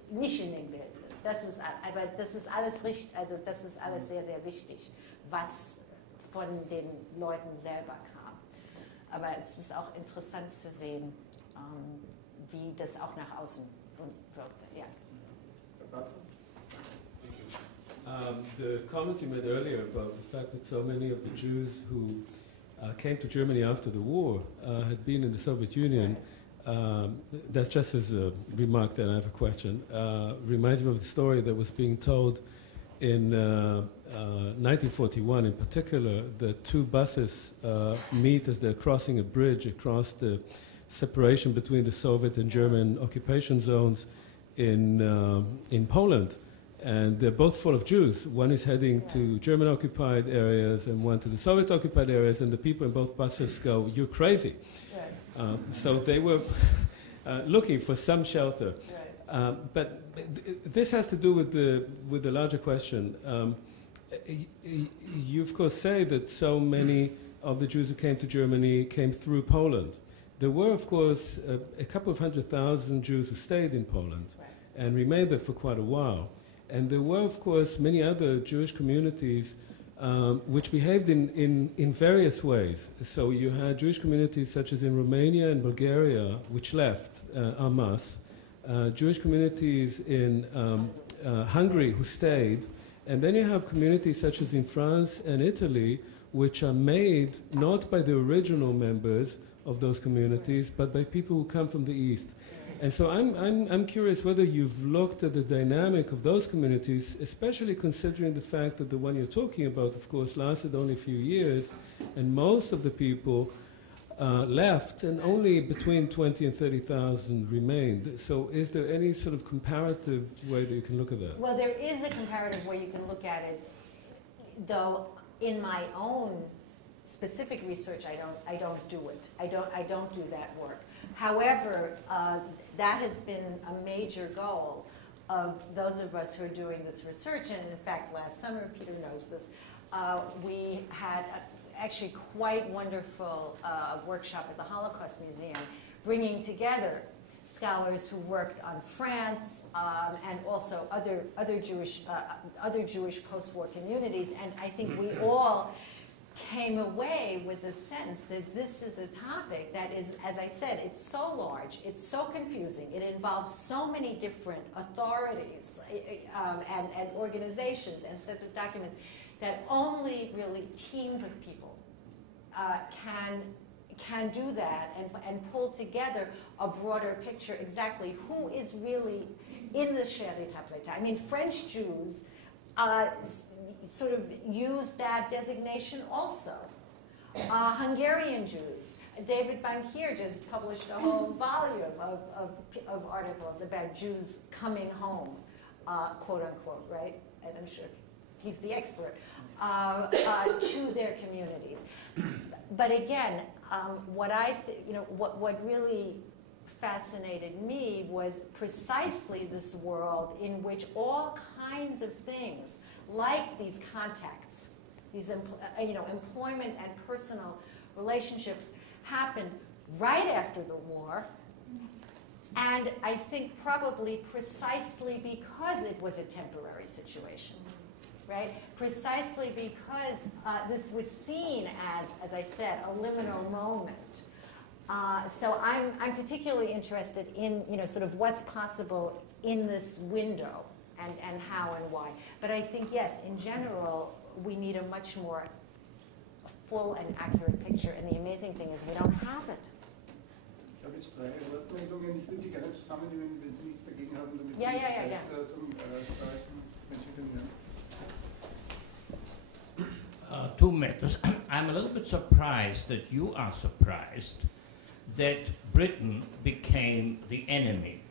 nicht in dem Bild ist. Aber das ist alles richtig, also das ist alles sehr, sehr wichtig, was von den Leuten selber kam. Aber es ist auch interessant zu sehen, wie das auch nach außen wirkte. Ja. The comment you made earlier about the fact that so many of the Jews who came to Germany after the war had been in the Soviet Union, that's just as a remark, then I have a question, reminds me of the story that was being told in 1941 in particular, that two buses meet as they're crossing a bridge across the separation between the Soviet and German occupation zones in Poland. And they're both full of Jews. One is heading to German-occupied areas and one to the Soviet-occupied areas, and the people in both buses go, "You're crazy." Right. So they were looking for some shelter. Right. But this has to do with the larger question. You, of course, say that so many of the Jews who came to Germany came through Poland. There were, of course, a couple of 100,000 Jews who stayed in Poland and remained there for quite a while. And there were, of course, many other Jewish communities which behaved in various ways. So you had Jewish communities such as in Romania and Bulgaria, which left en masse. Jewish communities in Hungary who stayed. And then you have communities such as in France and Italy, which are made not by the original members of those communities, but by people who come from the East. And so I'm curious whether you've looked at the dynamic of those communities, especially considering the fact that the one you're talking about, of course, lasted only a few years, and most of the people left, and only between 20 and 30,000 remained. So is there any sort of comparative way that you can look at that? Well, there is a comparative way you can look at it, though in my own specific research, I don't do it. I don't do that work. However, that has been a major goal of those of us who are doing this research. And in fact, last summer, Peter knows this, we had actually quite wonderful workshop at the Holocaust Museum, bringing together scholars who worked on France and also other Jewish post-war communities. And I think we all came away with the sense that this is a topic that is, as I said, it's so large, it's so confusing, it involves so many different authorities and organizations and sets of documents that only really teams of people can do that and pull together a broader picture exactly who is really in the Schere Tablette. I mean, French Jews sort of use that designation also. Hungarian Jews. David Bankier just published a whole volume of articles about Jews coming home, quote unquote, right? And I'm sure he's the expert, to their communities. But again, what really fascinated me was precisely this world in which all kinds of things, like these contacts, these employment and personal relationships, happened right after the war, and I think probably precisely because it was a temporary situation, right? Precisely because this was seen as I said, a liminal moment. So I'm particularly interested in sort of what's possible in this window and how and why. But I think, yes, in general, we need a much more full and accurate picture. And the amazing thing is we don't have it. Ich habe jetzt 3 Wortmeldungen. Ich würde die gerne zusammennehmen, wenn Sie nichts dagegen haben, damit ja, zum Verreichen, wenn Sie den two matters. I'm a little bit surprised that you are surprised that Britain became the enemy.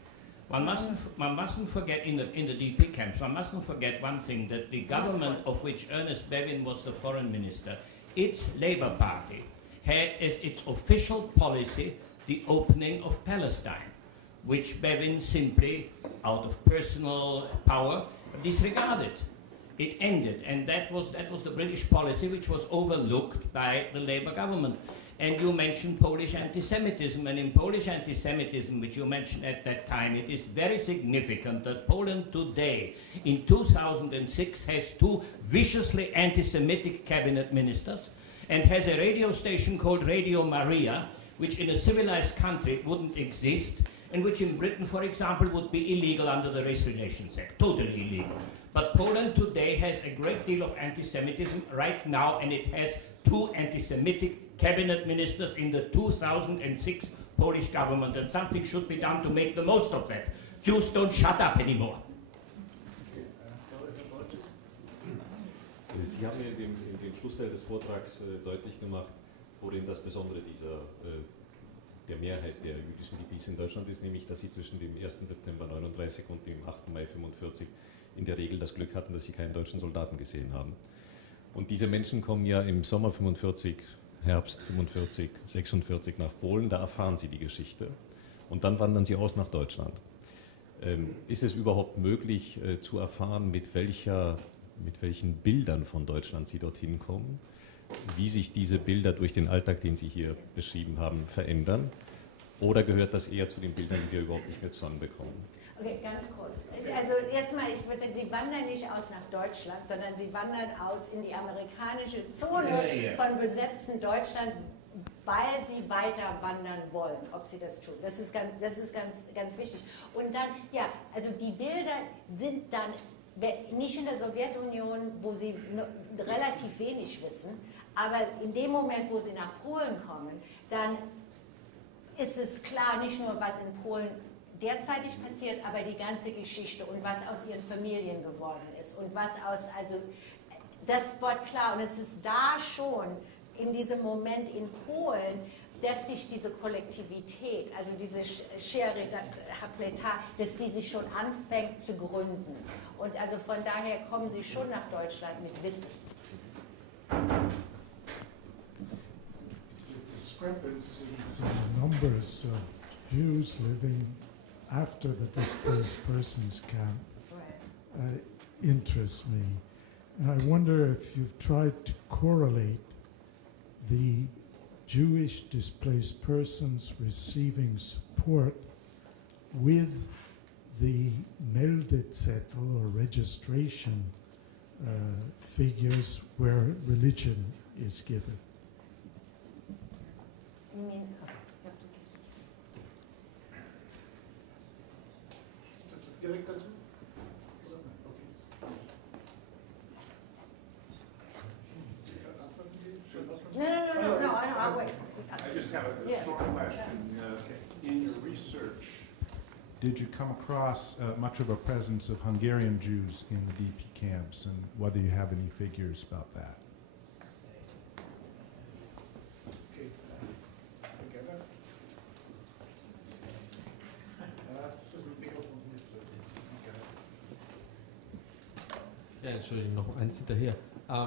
One mustn't forget in the DP camps, one mustn't forget one thing, that the government of which Ernest Bevin was the foreign minister, its Labour Party, had as its official policy the opening of Palestine, which Bevin simply, out of personal power, disregarded. It ended, and that was the British policy, which was overlooked by the Labour government. And you mentioned Polish anti-Semitism, and in Polish anti-Semitism, which you mentioned at that time, it is very significant that Poland today, in 2006, has two viciously anti-Semitic cabinet ministers, and has a radio station called Radio Maria, which in a civilized country wouldn't exist, and which in Britain, for example, would be illegal under the Race Relations Act, totally illegal. But Poland today has a great deal of anti-Semitism right now, and it has two anti-Semitic cabinet ministers in the 2006 Polish government, and something should be done to make the most of that. Jews don't shut up anymore. Sie haben in dem Schlussteil des Vortrags deutlich gemacht, worin das Besondere der Mehrheit der jüdischen DPs in Deutschland ist, nämlich, dass sie zwischen dem 1. September 1939 und dem 8. Mai 1945 in der Regel das Glück hatten, dass sie keinen deutschen Soldaten gesehen haben. Und diese Menschen kommen ja im Sommer 1945, Herbst 1945, 1946 nach Polen, da erfahren sie die Geschichte. Und dann wandern sie aus nach Deutschland. Ist es überhaupt möglich zu erfahren, mit welchen Bildern von Deutschland sie dorthin kommen? Wie sich diese Bilder durch den Alltag, den Sie hier beschrieben haben, verändern? Oder gehört das eher zu den Bildern, die wir überhaupt nicht mehr zusammenbekommen? Okay, ganz kurz. Also erstmal, ich würde sagen, Sie wandern nicht aus nach Deutschland, sondern Sie wandern aus in die amerikanische Zone von besetzten Deutschland, weil Sie weiter wandern wollen, ob Sie das tun. Das ist ganz wichtig. Und dann, ja, also die Bilder sind dann nicht in der Sowjetunion, wo Sie relativ wenig wissen, aber in dem Moment, wo Sie nach Polen kommen, dann ist es klar, nicht nur, was in Polen derzeitig passiert, aber die ganze Geschichte und was aus ihren Familien geworden ist und was aus, also das wird klar und es ist da schon in diesem Moment in Polen, dass sich diese Kollektivität, also diese Schere, dass die sich schon anfängt zu gründen und also von daher kommen sie schon nach Deutschland mit Wissen. Discrepancies in numbers of Jews living after the displaced persons camp interest me. And I wonder if you've tried to correlate the Jewish displaced persons receiving support with the Meldezettel or registration figures where religion is given. You mean, No, I'll wait. I just have a short question. In your research, did you come across much of a presence of Hungarian Jews in the DP camps, and whether you have any figures about that? Ja, Entschuldigung, noch eins hinterher.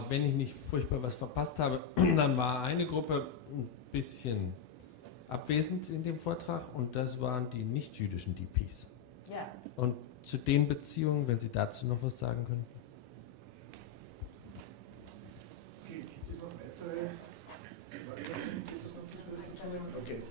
Wenn ich nicht furchtbar was verpasst habe, dann war eine Gruppe ein bisschen abwesend in dem Vortrag und das waren die nicht-jüdischen DPs. Ja. Und zu den Beziehungen, wenn Sie dazu noch was sagen können? Okay, gibt es noch weitere? Okay.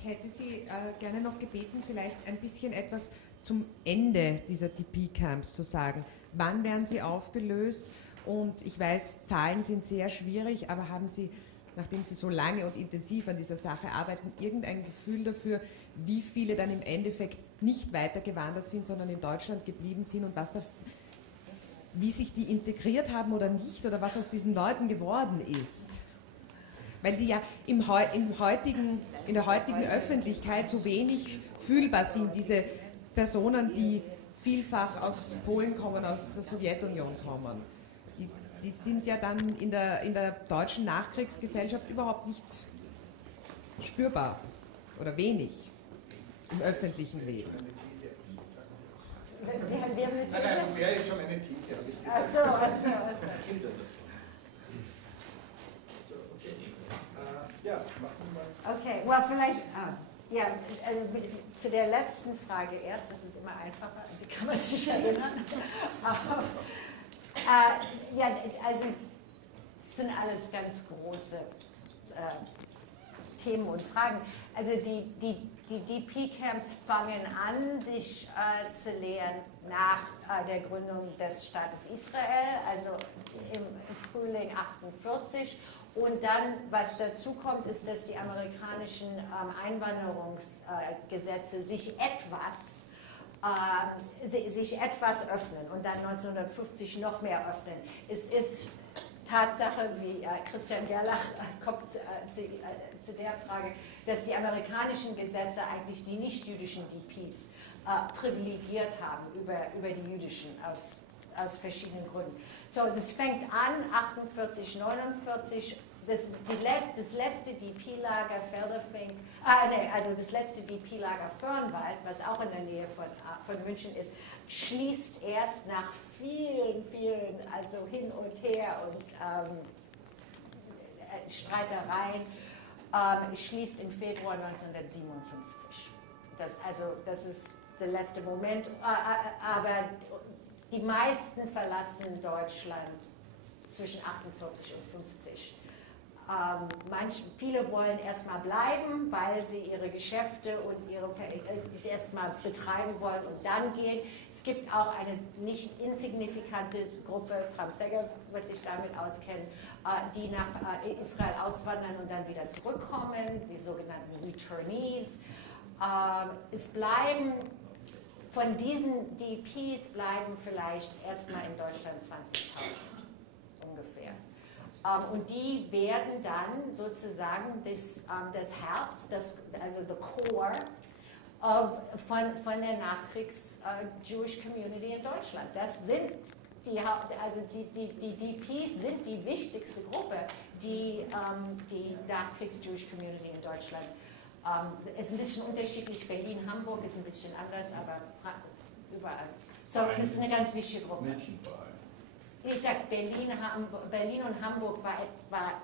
Ich hätte Sie gerne noch gebeten, vielleicht ein bisschen etwas zum Ende dieser DP-Camps zu sagen. Wann werden sie aufgelöst? Und ich weiß, Zahlen sind sehr schwierig, aber haben Sie, nachdem Sie so lange und intensiv an dieser Sache arbeiten, irgendein Gefühl dafür, wie viele dann im Endeffekt nicht weitergewandert sind, sondern in Deutschland geblieben sind und wie sich die integriert haben oder nicht oder was aus diesen Leuten geworden ist? Weil die ja in der heutigen Öffentlichkeit so wenig fühlbar sind, diese Personen, die vielfach aus Polen kommen, aus der Sowjetunion kommen. Die die sind ja dann in der deutschen Nachkriegsgesellschaft überhaupt nicht spürbar oder wenig im öffentlichen Leben. Sie haben eine These? Nein, das wäre jetzt schon eine These. Ach so. Okay. Ja, machen wir mal. Okay, well, vielleicht, ja, also zu der letzten Frage erst, das ist immer einfacher, die kann man sich erinnern. Ja, also es sind alles ganz große Themen und Fragen. Also die DP-Camps fangen an, sich zu lehren nach der Gründung des Staates Israel, also im Frühling 1948. Und dann, was dazu kommt, ist, dass die amerikanischen Einwanderungsgesetze sich etwas öffnen und dann 1950 noch mehr öffnen. Es ist Tatsache, wie Christian Gerlach kommt zu der Frage, dass die amerikanischen Gesetze eigentlich die nicht-jüdischen DPs privilegiert haben über die jüdischen aus verschiedenen Gründen. So, das fängt an 48, 49. Das letzte DP-Lager Felderfink, also das letzte DP-Lager Fürnwald, was auch in der Nähe von München ist, schließt erst nach vielen, also hin und her und Streitereien, schließt im Februar 1957. Das ist der letzte Moment, aber die meisten verlassen Deutschland zwischen 48 und 50. Viele wollen erstmal bleiben, weil sie ihre Geschäfte und ihre erstmal betreiben wollen und dann gehen. Es gibt auch eine nicht insignifikante Gruppe, Tramsegger wird sich damit auskennen, die nach Israel auswandern und dann wieder zurückkommen, die sogenannten Returnees. Es bleiben von diesen DPs bleiben vielleicht erstmal in Deutschland 20.000 ungefähr. Und die werden dann sozusagen das Herz, also the core von der Nachkriegs-Jewish Community in Deutschland. Das sind die DPs sind die wichtigste Gruppe, die Nachkriegs-Jewish Community in Deutschland. Es ist ein bisschen unterschiedlich, Berlin, Hamburg ist ein bisschen anders, aber überall. So, das ist eine ganz wichtige Gruppe. Ich sage, Berlin und Hamburg war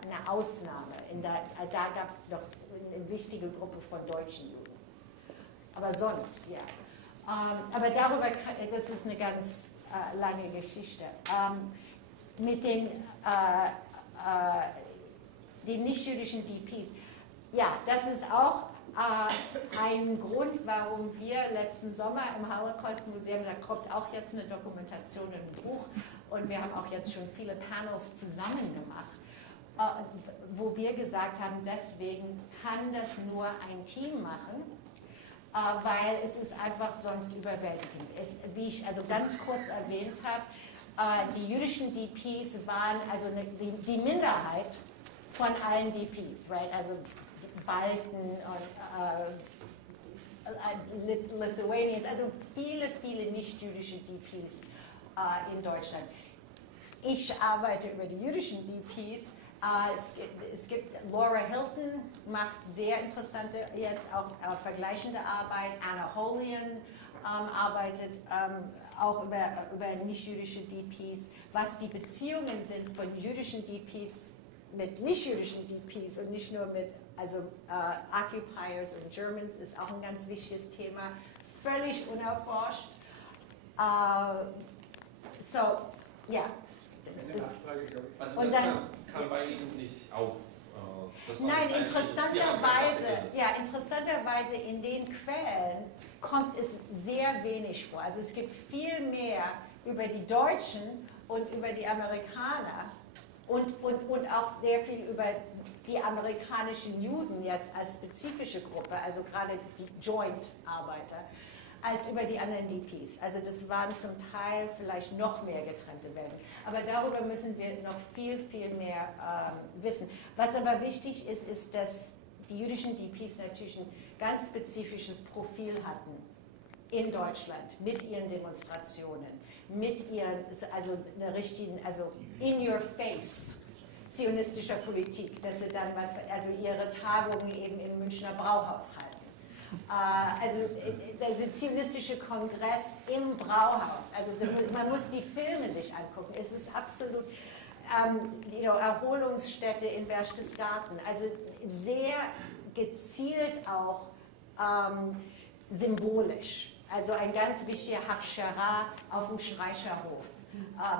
eine Ausnahme. Da gab es noch eine wichtige Gruppe von deutschen Juden. Aber sonst, ja. Aber darüber, das ist eine ganz lange Geschichte. Mit den nicht-jüdischen DPs. Ja, das ist auch ein Grund, warum wir letzten Sommer im Holocaust-Museum, da kommt auch jetzt eine Dokumentation im Buch, und wir haben auch jetzt schon viele Panels zusammen gemacht, wo wir gesagt haben, deswegen kann das nur ein Team machen, weil es ist einfach sonst überwältigend. Wie ich also ganz kurz erwähnt habe, die jüdischen DPs waren also die Minderheit von allen DPs, right? Also Balten und Lithuanians, also viele nicht-jüdische DPs in Deutschland. Ich arbeite über die jüdischen DPs. Es gibt Laura Hilton, macht sehr interessante, jetzt auch vergleichende Arbeit. Anna Holian arbeitet auch über nicht-jüdische DPs. Was die Beziehungen sind von jüdischen DPs mit nicht-jüdischen DPs und nicht nur mit Occupiers und Germans, ist auch ein ganz wichtiges Thema. Völlig unerforscht. So, ja. Eine Nachfrage, glaube ich. Also und das dann, kam bei Ihnen nicht auf? Nein, interessanterweise in den Quellen kommt es sehr wenig vor. Also es gibt viel mehr über die Deutschen und über die Amerikaner und auch sehr viel über die amerikanischen Juden jetzt als spezifische Gruppe, also gerade die Joint-Arbeiter, als über die anderen DPs. Also das waren zum Teil vielleicht noch mehr getrennte Welten. Aber darüber müssen wir noch viel mehr wissen. Was aber wichtig ist, dass die jüdischen DPs natürlich ein ganz spezifisches Profil hatten in Deutschland mit ihren Demonstrationen, mit ihren, also einer richtigen, also in your face zionistischer Politik, dass sie dann also ihre Tagungen eben im Münchner Brauhaus halten. Also der zionistische Kongress im Brauhaus, also man muss die Filme sich angucken, es ist absolut Erholungsstätte in Berchtesgaden, also sehr gezielt auch symbolisch, also ein ganz wichtiger Hachschara auf dem Streicherhof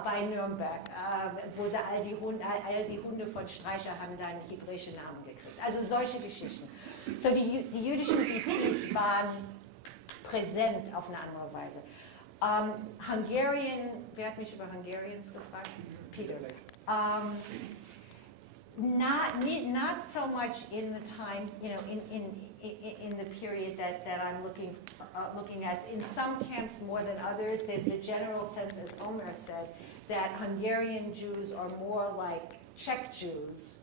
bei Nürnberg, wo sie all die Hunde von Streicher haben dann hebräische Namen gekriegt, also solche Geschichten. So die jüdischen DPs waren präsent auf eine andere Weise. Hungarian, wer hat mich über Hungarians gefragt? Peter. Not so much in the time, in the period that I'm looking at. In some camps more than others, there's the general sense, as Omer said, that Hungarian Jews are more like Czech Jews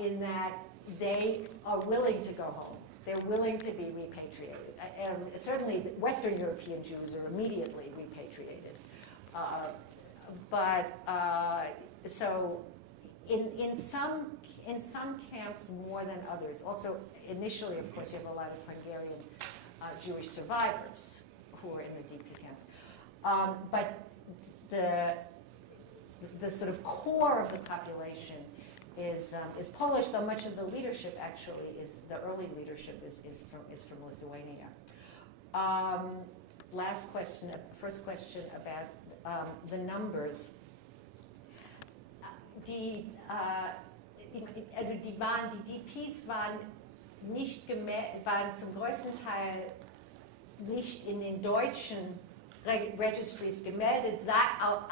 in that they are willing to go home. They're willing to be repatriated. Certainly, Western European Jews are immediately repatriated. So in some camps more than others. Also, initially, of course, you have a lot of Hungarian Jewish survivors who are in the DP camps. But the sort of core of the population is Polish, though much of the leadership actually the early leadership is from Lithuania. First question about the numbers. Also die DPs waren zum größten Teil nicht in den deutschen Registries gemeldet,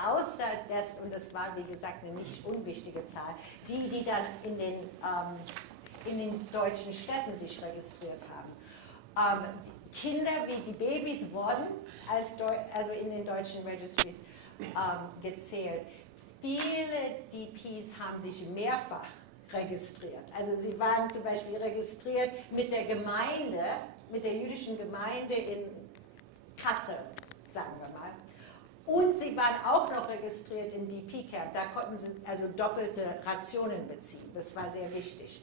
außer das, und das war wie gesagt eine nicht unwichtige Zahl, die dann in den deutschen Städten sich registriert haben. Kinder wie die Babys wurden also in den deutschen Registries gezählt. Viele DPs haben sich mehrfach registriert. Also sie waren zum Beispiel registriert mit der Gemeinde, mit der jüdischen Gemeinde in Kassel, sagen wir mal. Und sie waren auch noch registriert im DP-Camp. Da konnten sie also doppelte Rationen beziehen. Das war sehr wichtig.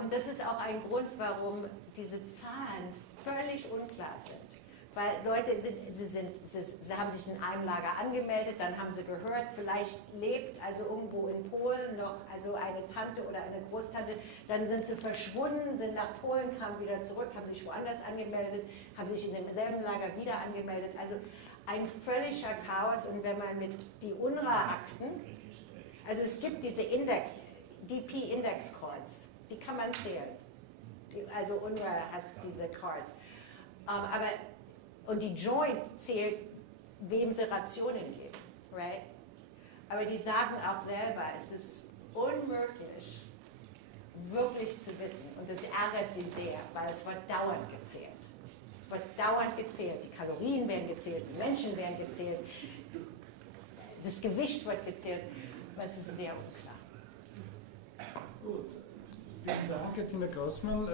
Und das ist auch ein Grund, warum diese Zahlen völlig unklar sind. Weil Leute, sie haben sich in einem Lager angemeldet, dann haben sie gehört, vielleicht lebt also irgendwo in Polen noch also eine Tante oder eine Großtante, dann sind sie verschwunden, sind nach Polen, kamen wieder zurück, haben sich woanders angemeldet, haben sich in demselben Lager wieder angemeldet. Also ein völliger Chaos. Und wenn man mit die UNRWA-Akten, also es gibt diese DP-Index-Cards, die kann man zählen. Also UNRWA hat diese Cards. Und die Joint zählt, wem sie Rationen geben, right? Aber die sagen auch selber, es ist unmöglich, wirklich zu wissen. Und das ärgert sie sehr, weil es wird dauernd gezählt. Es wird dauernd gezählt. Die Kalorien werden gezählt, die Menschen werden gezählt, das Gewicht wird gezählt, aber es ist sehr unklar. Gut. Vielen Dank, Herr Tina Grossmann.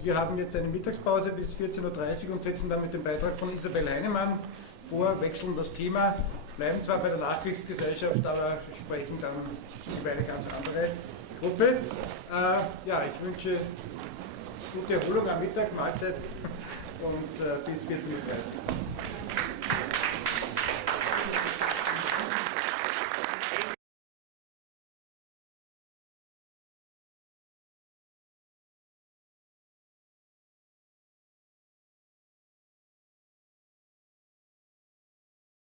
Wir haben jetzt eine Mittagspause bis 14:30 Uhr und setzen dann mit dem Beitrag von Isabel Heinemann vor, wechseln das Thema, bleiben zwar bei der Nachkriegsgesellschaft, aber sprechen dann über eine ganz andere Gruppe. Ja, ich wünsche gute Erholung am Mittag, Mahlzeit und bis 14:30 Uhr.